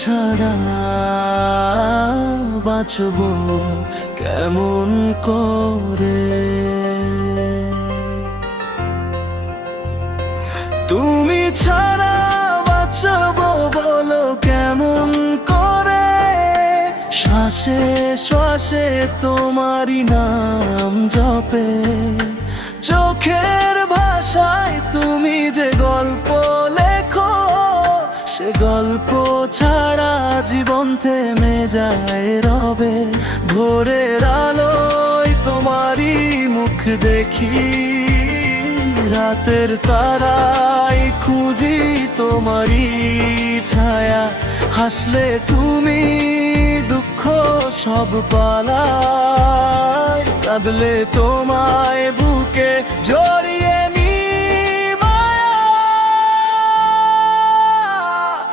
ছাড়া বাঁচব কেমন করে? তুমি ছাড়া বাঁচব বলো কেমন করে? শ্বাসে শ্বাসে তোমারই নাম জপে, চোখের ভাষায় তুমি যে গল্প লেখো, সে গল্প ছাড়া জীবন থেমে যায় রবে। ভোরের আলোয় তোমারই মুখ দেখি, রাতের তারায় খুঁজি তোমারই ছায়া। হাসলে তুমি দুঃখ সব পালায়, কাঁদলে তোমায় বুকে জড়িয়ে নি মায়া।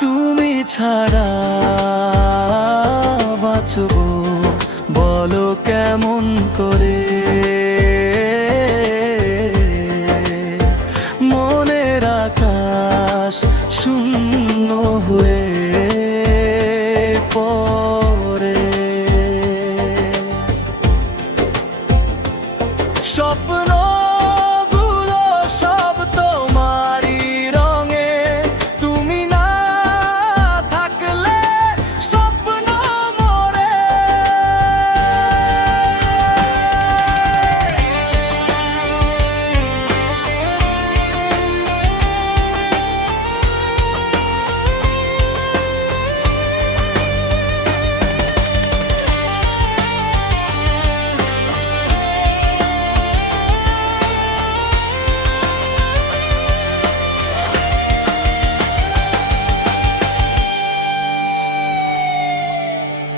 তুমি ছাড়া বাঁচব বলো কেমন করে? মনের আকাশ শূন্য হয়ে পড়ে, স্বপ্নগুলো সব তোমারই রঙে। তুমি না থাকলে স্বপ্ন মরে।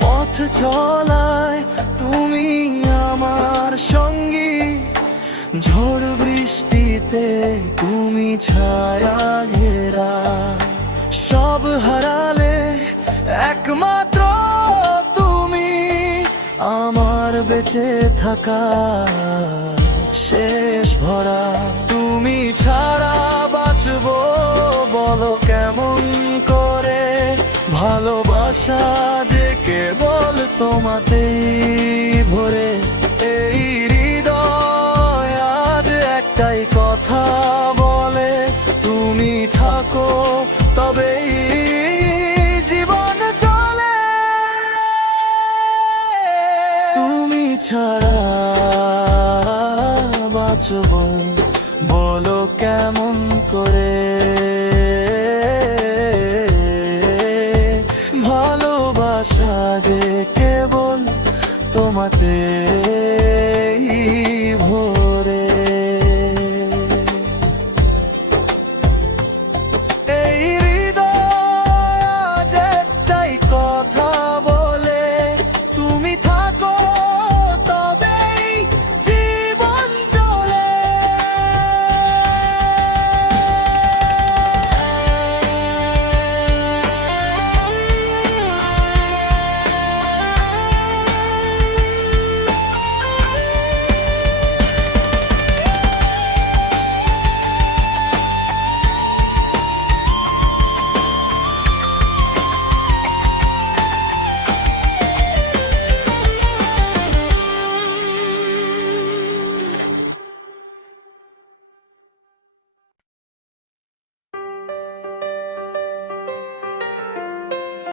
পথ চলায় তুমি আমার সঙ্গী, ঝড় বৃষ্টিতে তুমি ছায়া ঘেরা। সব হারালে একমাত্র তুমি আমার বেঁচে থাকা শেষ ভরা। তুমি ছাড়া বাঁচব বলো কেমন করে? ভালোবাসা যে কেবল তোমাতেই ভরে। এই হৃদয় আজ একটাই কথা বলে, তুমি থাকো তবেই জীবন চলে। তুমি ছাড়া বাঁচব বলো কেমন করে? ভালোবাসা যে কেবল তোমাতে